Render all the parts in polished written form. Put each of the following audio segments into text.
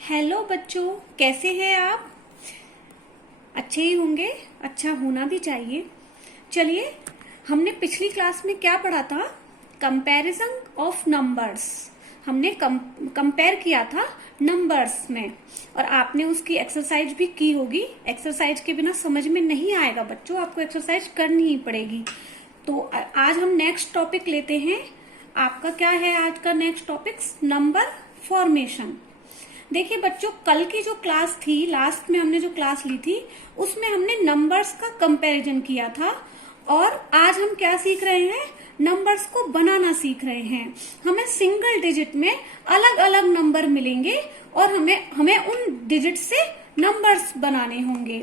Hello बच्चों, कैसे हैं आप? अच्छे ही होंगे। अच्छा होना भी चाहिए। चलिए, हमने पिछली क्लास में क्या पढ़ा था? Comparison of numbers. हमने कंपेयर किया था नंबर्स में, और आपने उसकी एक्सरसाइज भी की होगी। एक्सरसाइज के बिना समझ में नहीं आएगा बच्चों, आपको एक्सरसाइज करनी ही पड़ेगी। तो आज हम नेक्स्ट टॉपिक लेते हैं। आपका क्या है आज का नेक्स्ट टॉपिक? Number formation. देखिए बच्चों, कल की जो क्लास थी, लास्ट में हमने जो क्लास ली थी, उसमें हमने नंबर्स का कंपैरिजन किया था। और आज हम क्या सीख रहे हैं? नंबर्स को बनाना सीख रहे हैं। हमें सिंगल डिजिट में अलग अलग नंबर मिलेंगे और हमें उन डिजिट से नंबर्स बनाने होंगे।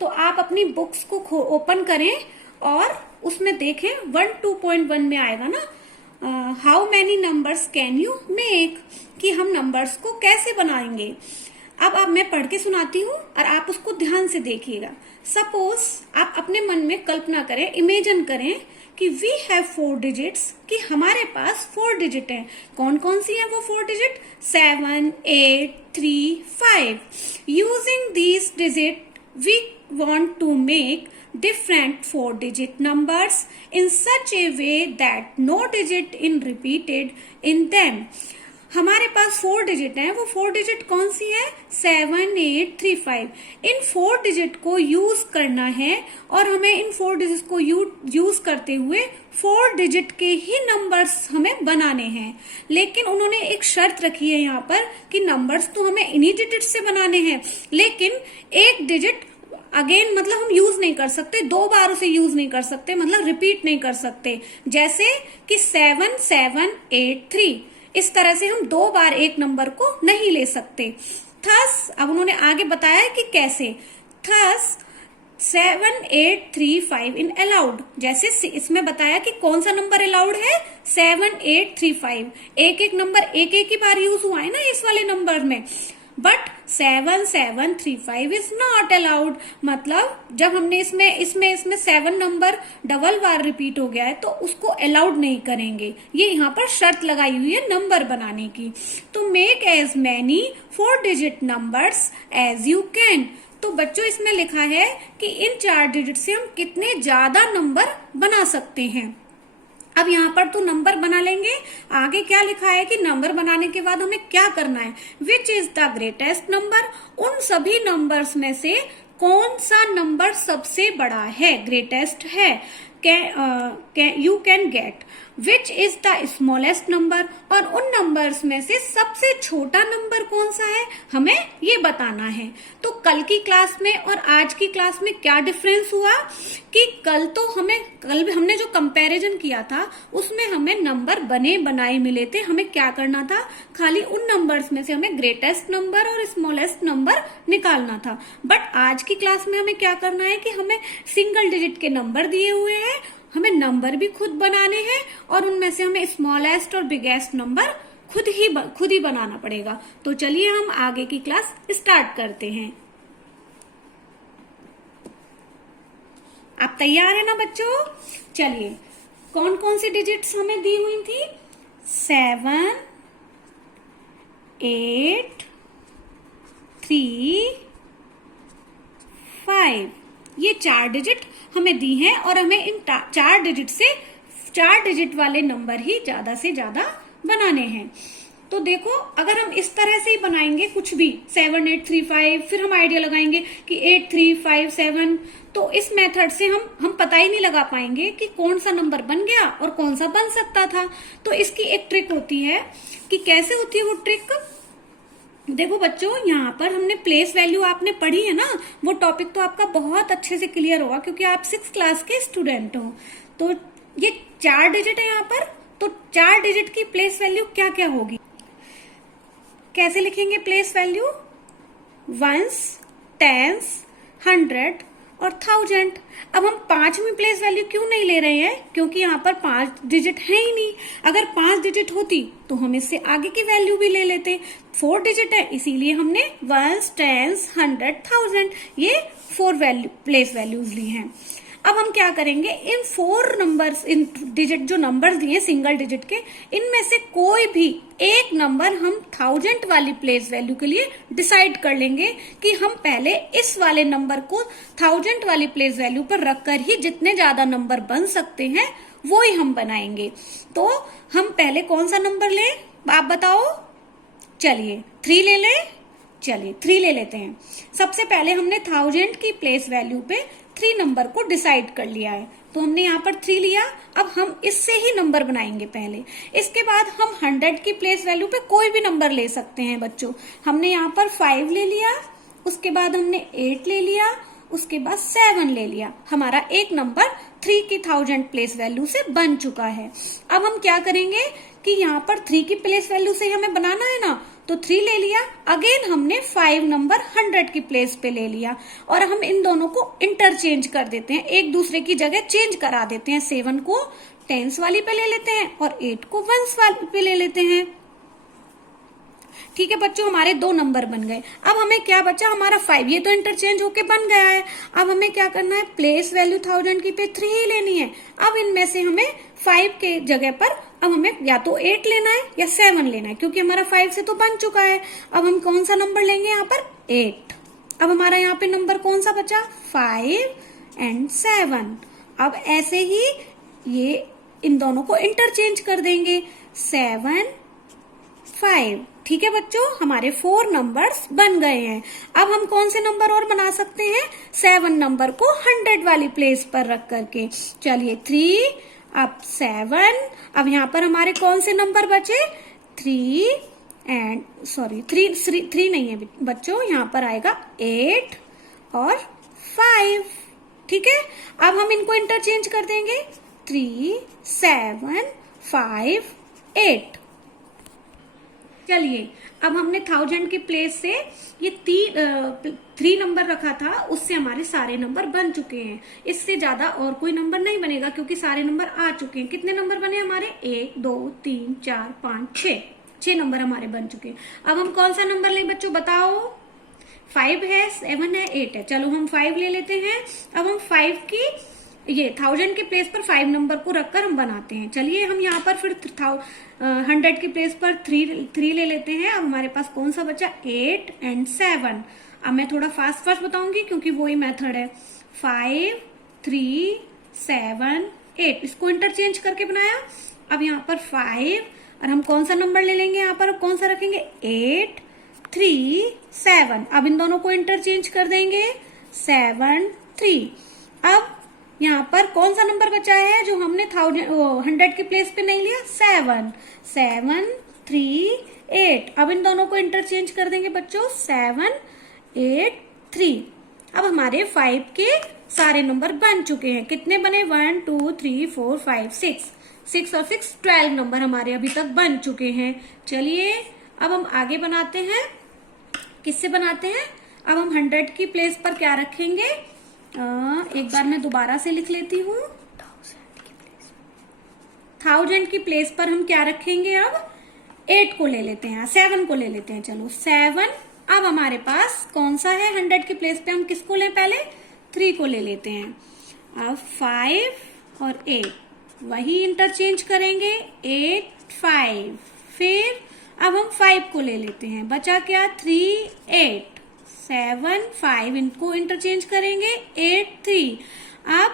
तो आप अपनी बुक्स को ओपन करें और उसमें देखें 1 2.1 में आएगा ना, how many numbers can you make, कि हम नंबर्स को कैसे बनाएंगे। अब मैं पढ़ के सुनाती हूँ और आप उसको ध्यान से देखिएगा। सपोज आप अपने मन में कल्पना करें, इमेजिन करें कि वी हैव 4 डिजिट्स, कि हमारे पास 4 डिजिट हैं। कौन कौन सी है वो 4 digit? 7 8 3 5। Using these digit we want to make different 4-digit numbers in such a way that no digit is repeated in them. हमारे पास 4 डिजिट हैं। वो 4 डिजिट कौन सी है? 7 8 3 5। इन 4 डिजिट को यूज करना है और हमें इन 4 डिजिट को यूज करते हुए 4 डिजिट के ही नंबर्स हमें बनाने हैं। लेकिन उन्होंने एक शर्त रखी है यहाँ पर कि नंबर्स तो हमें इन्हीं डिजिट से बनाने हैं, लेकिन एक डिजिट अगेन मतलब हम यूज नहीं कर सकते, 2 बार उसे यूज नहीं कर सकते, मतलब रिपीट नहीं कर सकते। जैसे कि 7 7 8 3, इस तरह से हम 2 बार एक नंबर को नहीं ले सकते। थस अब उन्होंने आगे बताया कि कैसे। थस 7 8 3 5 इन अलाउड, जैसे इसमें बताया कि कौन सा नंबर अलाउड है? 7 8 3 5। एक एक नंबर एक एक ही बार यूज हुआ है ना इस वाले नंबर में। बट 7 7 3 5 इज नॉट अलाउड, मतलब जब हमने इसमें 7 नंबर डबल बार रिपीट हो गया है तो उसको अलाउड नहीं करेंगे। ये यहाँ पर शर्त लगाई हुई है नंबर बनाने की। तो make as many 4 digit numbers as you can. तो बच्चों इसमें लिखा है कि इन 4 डिजिट से हम कितने ज्यादा नंबर बना सकते हैं। अब यहाँ पर तो नंबर बना लेंगे, आगे क्या लिखा है कि नंबर बनाने के बाद हमें क्या करना है? Which is the greatest number, उन सभी नंबर्स में से कौन सा नंबर सबसे बड़ा है, ग्रेटेस्ट है, you can get. Which is the smallest number, और उन नंबर्स में से सबसे छोटा नंबर कौन सा है, हमें ये बताना है। तो कल की क्लास में और आज की क्लास में क्या डिफरेंस हुआ कि कल हमने जो कंपैरिजन किया था उसमें हमें नंबर बने बनाए मिले थे। हमें क्या करना था? खाली उन नंबर्स में से हमें ग्रेटेस्ट नंबर और स्मॉलेस्ट नंबर निकालना था। बट आज की क्लास में हमें क्या करना है कि हमें सिंगल डिजिट के नंबर दिए हुए हैं, हमें नंबर भी खुद बनाने हैं और उनमें से हमें स्मॉलेस्ट और बिगेस्ट नंबर खुद ही बनाना पड़ेगा। तो चलिए हम आगे की क्लास स्टार्ट करते हैं। आप तैयार है ना बच्चों? चलिए, कौन कौन सी डिजिट्स हमें दी हुई थी? 7 8 3 5, ये 4 डिजिट हमें दी हैं और हमें इन 4 डिजिट से 4 डिजिट वाले नंबर ही ज्यादा से ज्यादा बनाने हैं। तो देखो, अगर हम इस तरह से ही बनाएंगे कुछ भी 7 8 3 5, फिर हम आइडिया लगाएंगे कि 8 3 5 7, तो इस मेथड से हम पता ही नहीं लगा पाएंगे कि कौन सा नंबर बन गया और कौन सा बन सकता था। तो इसकी एक ट्रिक होती है कि कैसे होती है वो ट्रिक। देखो बच्चों, यहाँ पर हमने प्लेस वैल्यू आपने पढ़ी है ना, वो टॉपिक तो आपका बहुत अच्छे से क्लियर होगा क्योंकि आप 6th क्लास के स्टूडेंट हो। तो ये 4 डिजिट है यहाँ पर, तो 4 डिजिट की प्लेस वैल्यू क्या क्या होगी? कैसे लिखेंगे प्लेस वैल्यू? वंस, टेंस, 100 और 1000। अब हम 5वीं प्लेस वैल्यू क्यों नहीं ले रहे हैं? क्योंकि यहाँ पर 5 डिजिट है ही नहीं। अगर 5 डिजिट होती तो हम इससे आगे की वैल्यू भी ले लेते। 4 डिजिट है, इसीलिए हमने वंस, टेंस, 100, 1000 ये 4 प्लेस वैल्यूज ली हैं। अब हम क्या करेंगे, इन 4 नंबर्स, इन डिजिट जो नंबर्स दिए सिंगल डिजिट के, इनमें से कोई भी एक नंबर हम 1000 वाली प्लेस वैल्यू के लिए डिसाइड कर लेंगे कि हम पहले इस वाले नंबर को 1000 वाली प्लेस वैल्यू पर रखकर ही जितने ज्यादा नंबर बन सकते हैं वो ही हम बनाएंगे। तो हम पहले कौन सा नंबर लें, आप बताओ। चलिए 3 ले लें। चलिए 3 ले लेते हैं। सबसे पहले हमने 1000 की प्लेस वैल्यू पे 3 नंबर को डिसाइड कर लिया है, तो हमने यहाँ पर 3 लिया। अब हम इससे ही नंबर बनाएंगे पहले। इसके बाद हम 100 की प्लेस वैल्यू पे कोई भी नंबर ले सकते हैं बच्चों। हमने यहाँ पर 5 ले लिया, उसके बाद हमने 8 ले लिया, उसके बाद 7 ले लिया। हमारा एक नंबर 3 की 1000 प्लेस वैल्यू से बन चुका है। अब हम क्या करेंगे कि यहाँ पर 3 की प्लेस वैल्यू से हमें बनाना है ना, तो 3 ले लिया। अगेन हमने 5 नंबर 100 की प्लेस पे ले लिया और हम इन दोनों को इंटरचेंज कर देते हैं, एक दूसरे की जगह चेंज करा देते हैं। 7 को 10s वाली पे ले लेते हैं और 8 को 1s वाली पे ले लेते हैं। ठीक है बच्चों, हमारे 2 नंबर बन गए। अब हमें क्या बचा, हमारा 5, ये तो इंटरचेंज होके बन गया है। अब हमें क्या करना है, प्लेस वैल्यू 1000 की पे 3 ही लेनी है। अब इनमें से हमें 5 के जगह पर अब हमें या तो 8 लेना है या 7 लेना है, क्योंकि हमारा 5 से तो बन चुका है। अब हम कौन सा नंबर लेंगे यहाँ पर, 8। अब हमारा यहाँ पे नंबर कौन सा बचा, 5 और 7। अब ऐसे ही ये इन दोनों को इंटरचेंज कर देंगे, 7 5। ठीक है बच्चों, हमारे 4 नंबर्स बन गए हैं। अब हम कौन से नंबर और बना सकते हैं, 7 नंबर को 100 वाली प्लेस पर रख करके। चलिए 3, अब 7। अब यहाँ पर हमारे कौन से नंबर बचे, 3 नहीं है बच्चों, यहाँ पर आएगा 8 और 5। ठीक है, अब हम इनको इंटरचेंज कर देंगे, 3 7 5 8। चलिए अब हमने 1000 की प्लेस से ये 3 नंबर रखा था, उससे हमारे सारे नंबर बन चुके हैं। इससे ज्यादा और कोई नंबर नहीं बनेगा क्योंकि सारे नंबर आ चुके हैं। कितने नंबर बने हमारे, 1 2 3 4 5 6 नंबर हमारे बन चुके हैं। अब हम कौन सा नंबर लें बच्चों, बताओ। 5 है, 7 है, 8 है। चलो हम 5 ले लेते हैं। अब हम 5 की ये 1000 के प्लेस पर 5 नंबर को रखकर हम बनाते हैं। चलिए हम यहाँ पर फिर 100 की प्लेस पर 3 ले लेते हैं। अब हमारे पास कौन सा बचा, 8 और 7। अब मैं थोड़ा फास्ट बताऊंगी क्योंकि वही मेथड है। 5 3 7 8, इसको इंटरचेंज करके बनाया। अब यहाँ पर 5 और हम कौन सा नंबर ले लेंगे, यहाँ पर कौन सा रखेंगे, 8 3 7। अब इन दोनों को इंटरचेंज कर देंगे, 7 3। अब यहाँ पर कौन सा नंबर बचा है जो हमने 100 की प्लेस पे नहीं लिया, 7 3 8। अब इन दोनों को इंटरचेंज कर देंगे बच्चों, 7 8 3। अब हमारे 5 के सारे नंबर बन चुके हैं। कितने बने, 1 2 3 4 5 6 और 6 12 नंबर हमारे अभी तक बन चुके हैं। चलिए अब हम आगे बनाते हैं। किससे बनाते हैं, अब हम 100 की प्लेस पर क्या रखेंगे, एक बार मैं दोबारा से लिख लेती हूँ। 1000 की प्लेस पर हम क्या रखेंगे, अब 8 को ले लेते हैं, 7 को ले लेते हैं। चलो 7। अब हमारे पास कौन सा है, 100 की प्लेस पे हम किसको लें, पहले 3 को ले लेते हैं। अब 5 और 8 वही इंटरचेंज करेंगे, 8 5। फिर अब हम 5 को ले लेते हैं, बचा क्या, 3 8 7 5। इनको इंटरचेंज करेंगे, 8 3। अब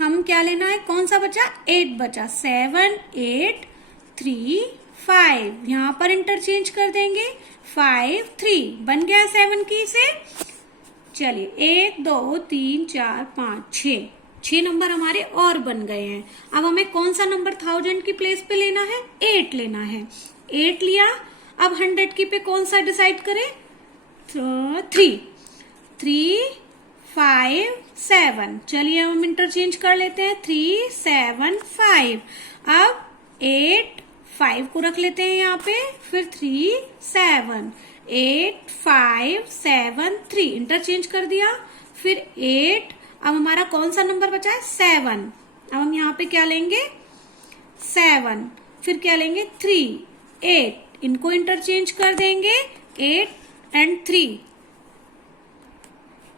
हम क्या लेना है, कौन सा बचा, 8 बचा, 7 8 3 5। यहाँ पर इंटरचेंज कर देंगे, 5 3 बन गया 7 की से। चलिए 1 2 3 4 5 6 नंबर हमारे और बन गए हैं। अब हमें कौन सा नंबर 1000 की प्लेस पे लेना है, 8 लेना है। 8 लिया। अब 100 की पे कौन सा डिसाइड करें, 3 5 7। चलिए हम इंटरचेंज कर लेते हैं, 3 7 5। अब 8 5 को रख लेते हैं यहाँ पे, फिर 3 7 8 5 7 3 इंटरचेंज कर दिया। फिर 8। अब हमारा कौन सा नंबर बचा है, 7। अब हम यहाँ पे क्या लेंगे, 7। फिर क्या लेंगे, 3 8। इनको इंटरचेंज कर देंगे, 8 और 3।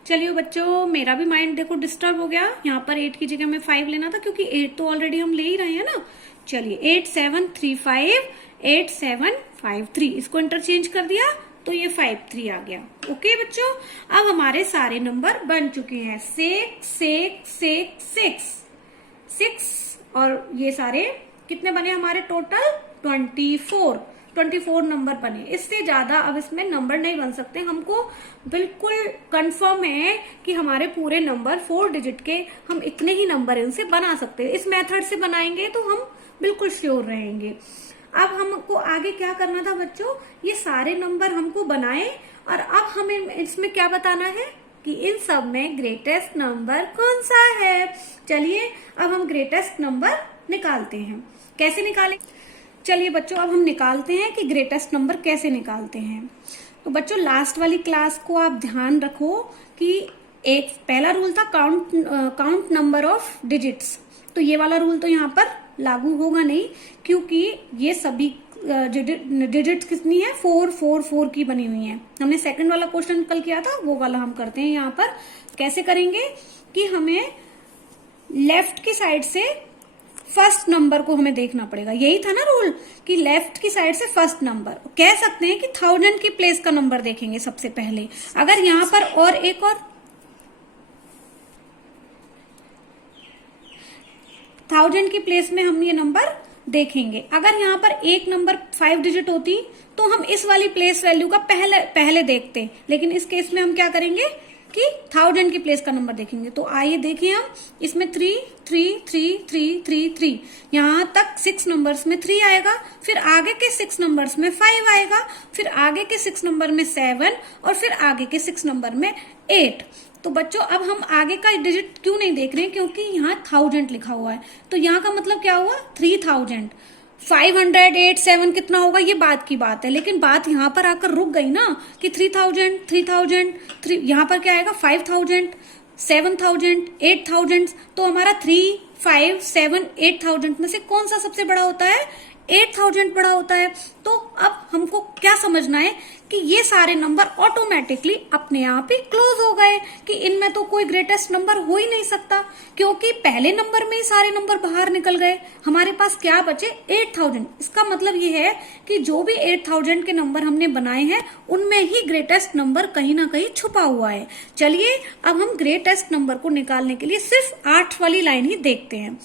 चलिए बच्चों, मेरा भी माइंड देखो डिस्टर्ब हो गया। यहाँ पर 8 की जगह में 5 लेना था, क्योंकि 8 तो ऑलरेडी हम ले ही रहे हैं ना। चलिए 8735 8753, इसको इंटरचेंज कर दिया तो ये 53 आ गया। ओके बच्चों, अब हमारे सारे नंबर बन चुके हैं। 6 और ये सारे कितने बने हमारे टोटल? 24 नंबर बने। इससे ज्यादा अब इसमें नंबर नहीं बन सकते। हमको बिल्कुल कंफर्म है कि हमारे पूरे नंबर 4 डिजिट के हम इतने ही नंबर इनसे बना सकते हैं। इस मेथड से बनाएंगे तो हम बिल्कुल श्योर रहेंगे। अब हमको आगे क्या करना था बच्चों? ये सारे नंबर हमको बनाए और अब हमें इसमें क्या बताना है कि इन सब में ग्रेटेस्ट नंबर कौन सा है। चलिए अब हम ग्रेटेस्ट नंबर निकालते हैं। कैसे निकालें? चलिए बच्चों, अब हम निकालते हैं कि ग्रेटेस्ट नंबर कैसे निकालते हैं। तो बच्चों, लास्ट वाली क्लास को आप ध्यान रखो कि एक पहला रूल था काउंट नंबर ऑफ डिजिट्स। तो ये वाला रूल तो यहाँ पर लागू होगा नहीं, क्योंकि ये सभी डिजिट्स कितनी है? 4 की बनी हुई है। हमने सेकंड वाला क्वेश्चन कल किया था, वो वाला हम करते हैं यहाँ पर। कैसे करेंगे कि हमें लेफ्ट की साइड से फर्स्ट नंबर को हमें देखना पड़ेगा। यही था ना रूल कि लेफ्ट की साइड से फर्स्ट नंबर। कह सकते हैं कि 1000 की प्लेस का नंबर देखेंगे सबसे पहले। अगर यहाँ पर और एक और 1000 की प्लेस में हम ये नंबर देखेंगे। अगर यहाँ पर एक नंबर 5 डिजिट होती तो हम इस वाली प्लेस वैल्यू का पहले देखते, लेकिन इस केस में हम क्या करेंगे कि 1000 की प्लेस का नंबर देखेंगे। तो आइए देखिए, हम इसमें 3 3 3 3 3 3 यहाँ तक 6 नंबर्स में 3 आएगा, फिर आगे के 6 नंबर्स में 5 आएगा, फिर आगे के 6 नंबर में 7 और फिर आगे के 6 नंबर में 8। तो बच्चों, अब हम आगे का डिजिट क्यों नहीं देख रहे हैं? क्योंकि यहाँ 1000 लिखा हुआ है। तो यहाँ का मतलब क्या हुआ? 3000। 587 कितना होगा? ये बात की बात है, लेकिन बात यहाँ पर आकर रुक गई ना कि 3000 यहाँ पर क्या आएगा? 5000 7000 8000। तो हमारा 3 5 7 8000 में से कौन सा सबसे बड़ा होता है? 8000 बड़ा होता है। तो अब हमको क्या समझना है कि ये सारे नंबर ऑटोमेटिकली अपने आप ही क्लोज हो गए, कि इनमें तो कोई ग्रेटेस्ट नंबर हो ही नहीं सकता, क्योंकि पहले नंबर में ही सारे नंबर बाहर निकल गए। हमारे पास क्या बचे? 8000। इसका मतलब ये है कि जो भी 8000 के नंबर हमने बनाए हैं उनमें ही ग्रेटेस्ट नंबर कहीं ना कहीं छुपा हुआ है। चलिए अब हम ग्रेटेस्ट नंबर को निकालने के लिए सिर्फ 8 वाली लाइन ही देखते हैं।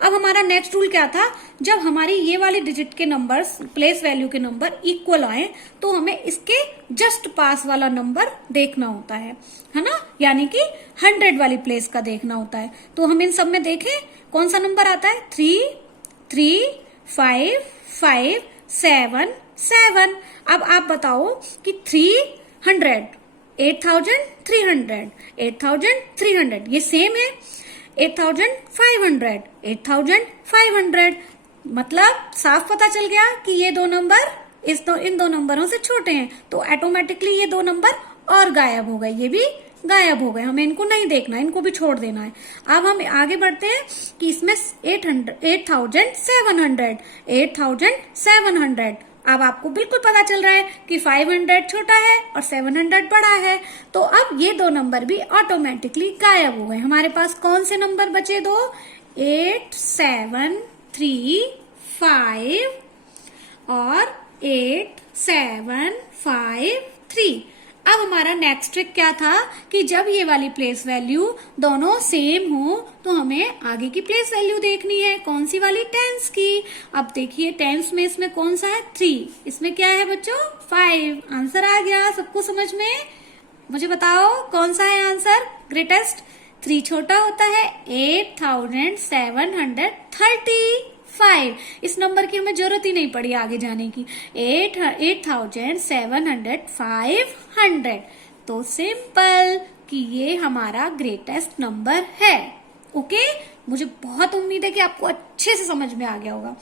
अब हमारा नेक्स्ट रूल क्या था? जब हमारी ये वाली डिजिट के नंबर्स, प्लेस वैल्यू के नंबर इक्वल आए तो हमें इसके जस्ट पास वाला नंबर देखना होता है ना, यानी कि 100 वाली प्लेस का देखना होता है। तो हम इन सब में देखें कौन सा नंबर आता है? 3 3 5 5 7 7। अब आप बताओ कि 300 8300 8300 ये सेम है। 8500 8500, मतलब साफ पता चल गया कि ये दो नंबर इन दो नंबरों से छोटे हैं। तो ऑटोमेटिकली ये दो नंबर और गायब हो गए, ये भी गायब हो गए। हमें इनको नहीं देखना, इनको भी छोड़ देना है। अब हम आगे बढ़ते हैं कि इसमें 8700 अब आपको बिल्कुल पता चल रहा है कि 500 छोटा है और 700 बड़ा है। तो अब ये दो नंबर भी ऑटोमेटिकली गायब हो गए। हमारे पास कौन से नंबर बचे? दो, 8735 और 8753। अब हमारा नेक्स्ट ट्रिक क्या था कि जब ये वाली प्लेस वैल्यू दोनों सेम हो तो हमें आगे की प्लेस वैल्यू देखनी है। कौन सी वाली? टेंस की। अब देखिए टेंस में इसमें कौन सा है? 3। इसमें क्या है बच्चों? 5। आंसर आ गया सबको समझ में? मुझे बताओ कौन सा है आंसर ग्रेटेस्ट? 3 छोटा होता है 8735। इस नंबर की हमें जरूरत ही नहीं पड़ी आगे जाने की। 8700। तो सिंपल कि ये हमारा ग्रेटेस्ट नंबर है। ओके, मुझे बहुत उम्मीद है कि आपको अच्छे से समझ में आ गया होगा।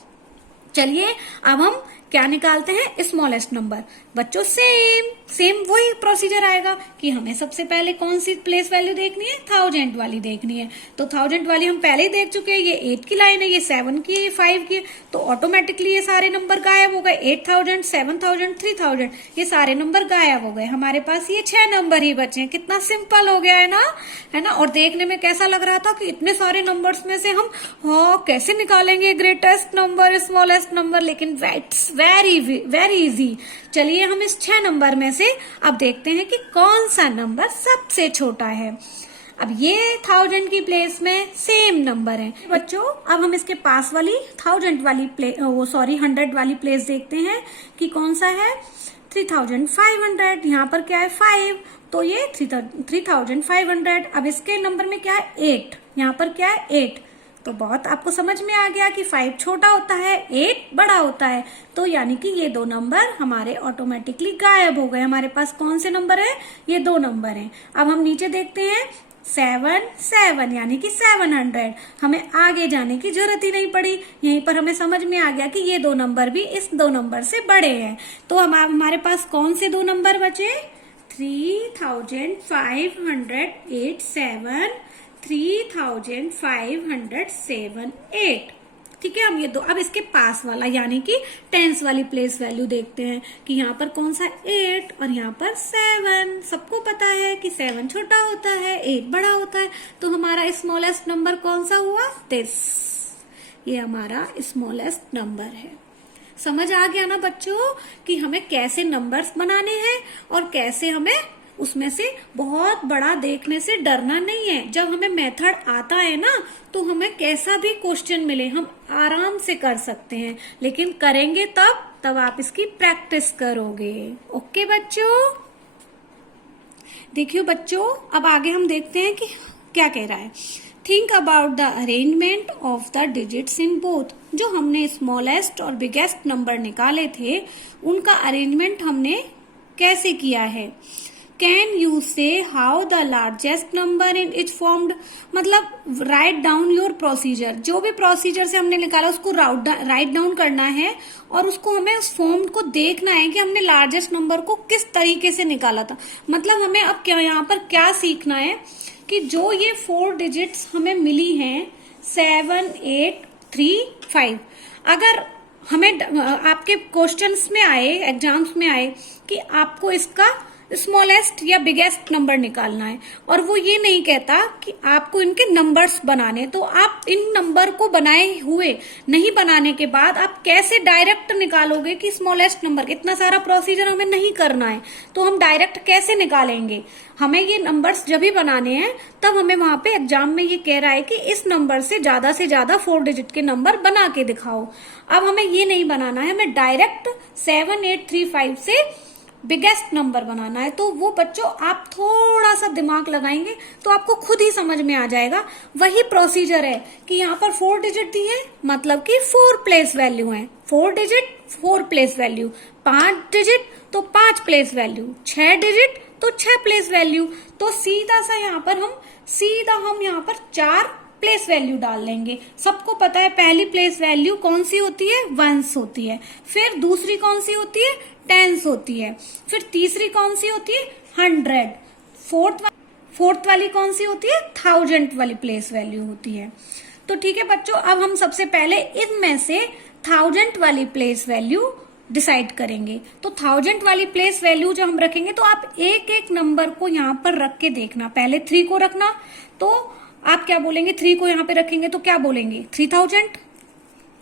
चलिए अब हम क्या निकालते हैं? Smallest number. बच्चों सेम वही प्रोसीजर आएगा कि हमें सबसे पहले कौन सी प्लेस वैल्यू देखनी है? 1000 वाली देखनी है। तो 1000 वाली हम पहले ही देख चुके हैं, ये 8 की लाइन है, ये 7 की है, ये 5 की है, तो ऑटोमेटिकली ये सारे नंबर गायब हो गए। 8000, 7000, 3000 ये सारे नंबर गायब हो गए। हमारे पास ये 6 नंबर ही बचे हैं। कितना सिंपल हो गया है ना? और देखने में कैसा लग रहा था कि इतने सारे नंबर्स में से हम कैसे निकालेंगे ग्रेटेस्ट नंबर, स्मॉलेस्ट नंबर, लेकिन इट्स वेरी इजी। चलिए हम इस 6 नंबर में से अब देखते हैं कि कौन सा नंबर सबसे छोटा है। अब ये 1000 की प्लेस में सेम नंबर है बच्चों। अब हम इसके पास वाली 100 वाली प्लेस देखते हैं कि कौन सा है। 3500, यहाँ पर क्या है? 5, तो ये 3500। अब इसके नंबर में क्या है? 8, यहाँ पर क्या है? 8। तो बहुत आपको समझ में आ गया कि 5 छोटा होता है, 8 बड़ा होता है। तो यानी कि ये 2 नंबर हमारे ऑटोमेटिकली गायब हो गए। हमारे पास कौन से नंबर है? ये 2 नंबर हैं। अब हम नीचे देखते हैं 7 यानी कि 700। हमें आगे जाने की जरूरत ही नहीं पड़ी, यहीं पर हमें समझ में आ गया कि ये 2 नंबर भी इस 2 नंबर से बड़े हैं। तो हमारे पास कौन से 2 नंबर बचे? 3507, 3507, 8। ठीक है, हम ये 2 अब इसके पास वाला यानी कि टेंस वाली प्लेस वैल्यू देखते हैं कि यहाँ पर कौन सा 8 और यहाँ पर 7। सबको पता है कि 7 छोटा होता है, 8 बड़ा होता है। तो हमारा स्मॉलेस्ट नंबर कौन सा हुआ? ये हमारा स्मॉलेस्ट नंबर है। समझ आ गया ना बच्चों कि हमें कैसे नंबर्स बनाने हैं और कैसे हमें उसमें से बहुत बड़ा देखने से डरना नहीं है। जब हमें मेथड आता है ना, तो हमें कैसा भी क्वेश्चन मिले हम आराम से कर सकते हैं, लेकिन करेंगे तब आप इसकी प्रैक्टिस करोगे। ओके बच्चों, देखियो बच्चों, अब आगे हम देखते हैं कि क्या कह रहा है। Think about the arrangement of the digits in both. जो हमने स्मॉलेस्ट और बिगेस्ट नंबर निकाले थे, उनका अरेंजमेंट हमने कैसे किया है। कैन यू से how the largest number in it formed. मतलब राइट डाउन योर प्रोसीजर। जो भी प्रोसीजर से हमने निकाला उसको राइट डाउन करना है और उसको हमें उस फॉर्म को देखना है कि हमने लार्जेस्ट नंबर को किस तरीके से निकाला था। मतलब हमें अब क्या यहाँ पर क्या सीखना है कि जो ये 4 डिजिट्स हमें मिली हैं 7, 8, 3, 5, अगर हमें आपके क्वेश्चंस में आए, एग्जाम्स में आए कि आपको इसका स्मॉलेस्ट या बिगेस्ट नंबर निकालना है और वो ये नहीं कहता कि आपको इनके नंबर्स बनाने, तो आप इन नंबर को बनाए हुए नहीं बनाने के बाद आप कैसे डायरेक्ट निकालोगे कि स्मॉलेस्ट नंबर। इतना सारा प्रोसीजर हमें नहीं करना है, तो हम डायरेक्ट कैसे निकालेंगे। हमें ये नंबर्स जब भी बनाने हैं तब हमें वहां पे एग्जाम में ये कह रहा है कि इस नंबर से ज्यादा 4 डिजिट के नंबर बना के दिखाओ। अब हमें ये नहीं बनाना है, हमें डायरेक्ट 7, 8, 3, 5 से बिगेस्ट नंबर बनाना है। तो वो बच्चों आप थोड़ा सा दिमाग लगाएंगे तो आपको खुद ही समझ में आ जाएगा। वही प्रोसीजर है कि यहाँ पर 4 डिजिट दी है, मतलब कि 4 प्लेस वैल्यू है। 4 डिजिट 4 प्लेस वैल्यू, 5 डिजिट तो 5 प्लेस वैल्यू, 6 डिजिट तो 6 प्लेस वैल्यू। तो सीधा यहाँ पर हम 4 प्लेस वैल्यू डाल लेंगे। सबको पता है पहली प्लेस वैल्यू कौन सी होती है? 1s होती है। फिर दूसरी कौन सी होती है? 10s होती है। फिर तीसरी कौन सी होती है? 100। फोर्थ वाली कौन सी होती है? 1000 वाली प्लेस वैल्यू होती है। तो ठीक है बच्चों, अब हम सबसे पहले इनमें से 1000 वाली प्लेस वैल्यू डिसाइड करेंगे। तो 1000 वाली प्लेस वैल्यू जो हम रखेंगे, तो आप एक एक नंबर को यहाँ पर रख के देखना। पहले 3 को रखना, तो आप क्या बोलेंगे? 3 को यहाँ पे रखेंगे तो क्या बोलेंगे? 3000।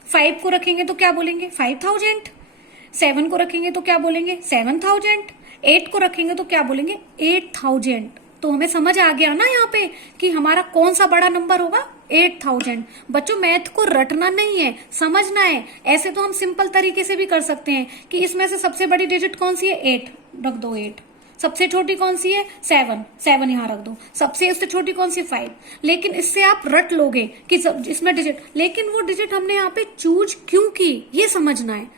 5 को रखेंगे तो क्या बोलेंगे? 5000। 7 को रखेंगे तो क्या बोलेंगे? 7000। 8 को रखेंगे तो क्या बोलेंगे? 8000। तो हमें समझ आ गया ना यहाँ पे कि हमारा कौन सा बड़ा नंबर होगा? 8000। बच्चों मैथ को रटना नहीं है, समझना है। ऐसे तो हम सिंपल तरीके से भी कर सकते हैं कि इसमें से सबसे बड़ी डिजिट कौन सी है? 8, रख दो 8। सबसे छोटी कौन सी है? 7 यहाँ रख दो। सबसे उससे छोटी कौन सी? 5। लेकिन इससे आप रट लोगे कि इसमें डिजिट, लेकिन वो डिजिट हमने यहाँ पे चूज क्यों की, ये समझना है।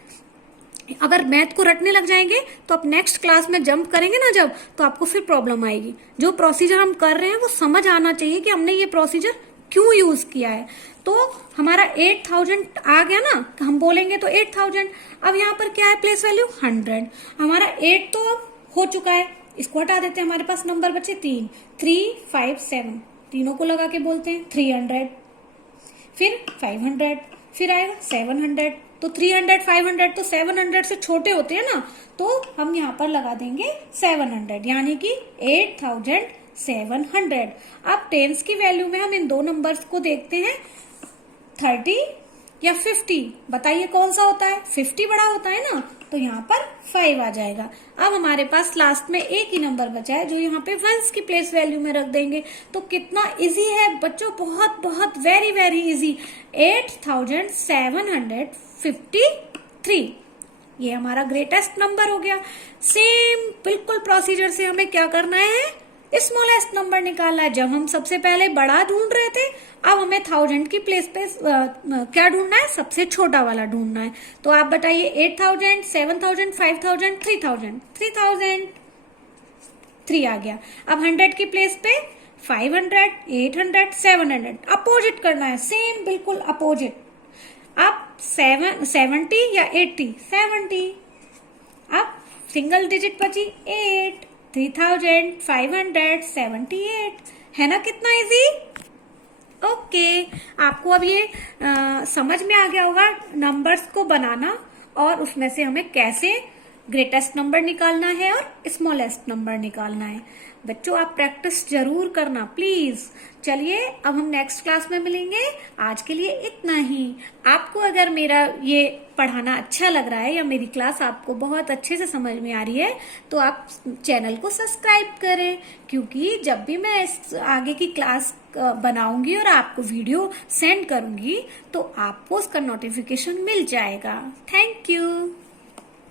अगर मैथ को रटने लग जाएंगे तो आप नेक्स्ट क्लास में जंप करेंगे ना जब, तो आपको फिर प्रॉब्लम आएगी। जो प्रोसीजर हम कर रहे हैं वो समझ आना चाहिए कि हमने ये प्रोसीजर क्यों यूज किया है। तो हमारा 8000 आ गया ना, हम बोलेंगे तो 8000। अब यहाँ पर क्या है प्लेस वैल्यू 100। हमारा 8 तो अब हो चुका है, इसको हटा देते हैं, हमारे पास नंबर बचे 3, 3, 5, 7, तीनों को लगा के बोलते हैं 300, फिर 500, फिर आएगा 700। तो 300, 500 तो 700 से छोटे होते हैं ना, तो हम यहाँ पर लगा देंगे 700, यानी कि 8700। अब टेंस की वैल्यू में हम इन दो नंबर्स को देखते हैं, 30 या 50, बताइए कौन सा होता है, 50 बड़ा होता है ना, तो यहाँ पर 5 आ जाएगा। अब हमारे पास लास्ट में एक ही नंबर बचा है जो यहाँ पे वंस की प्लेस वैल्यू में रख देंगे। तो कितना इजी है बच्चों, बहुत बहुत वेरी वेरी इजी। 8753, ये हमारा ग्रेटेस्ट नंबर हो गया। सेम बिल्कुल प्रोसीजर से हमें क्या करना है, स्मॉलेस्ट नंबर निकालना है। जब हम सबसे पहले बड़ा ढूंढ रहे थे, अब हमें 1000 की प्लेस पे क्या ढूंढना है, सबसे छोटा वाला ढूंढना है। तो आप बताइए 8000, 7000, 5000, 3000, 3003 आ गया। अब 100 की प्लेस पे 500, 800, 700, अपोजिट करना है, सेम बिल्कुल अपोजिट। अब 70 या 80, 70। अब सिंगल डिजिट बची 8, 3578 है ना, कितना इजी। ओके, आपको अब ये समझ में आ गया होगा नंबर्स को बनाना और उसमें से हमें कैसे ग्रेटेस्ट नंबर निकालना है और स्मॉलेस्ट नंबर निकालना है। बच्चों आप प्रैक्टिस जरूर करना प्लीज। चलिए अब हम नेक्स्ट क्लास में मिलेंगे, आज के लिए इतना ही। आपको अगर मेरा ये पढ़ाना अच्छा लग रहा है या मेरी क्लास आपको बहुत अच्छे से समझ में आ रही है, तो आप चैनल को सब्सक्राइब करें, क्योंकि जब भी मैं इस आगे की क्लास बनाऊंगी और आपको वीडियो सेंड करूंगी तो आपको उसका नोटिफिकेशन मिल जाएगा। Thank you.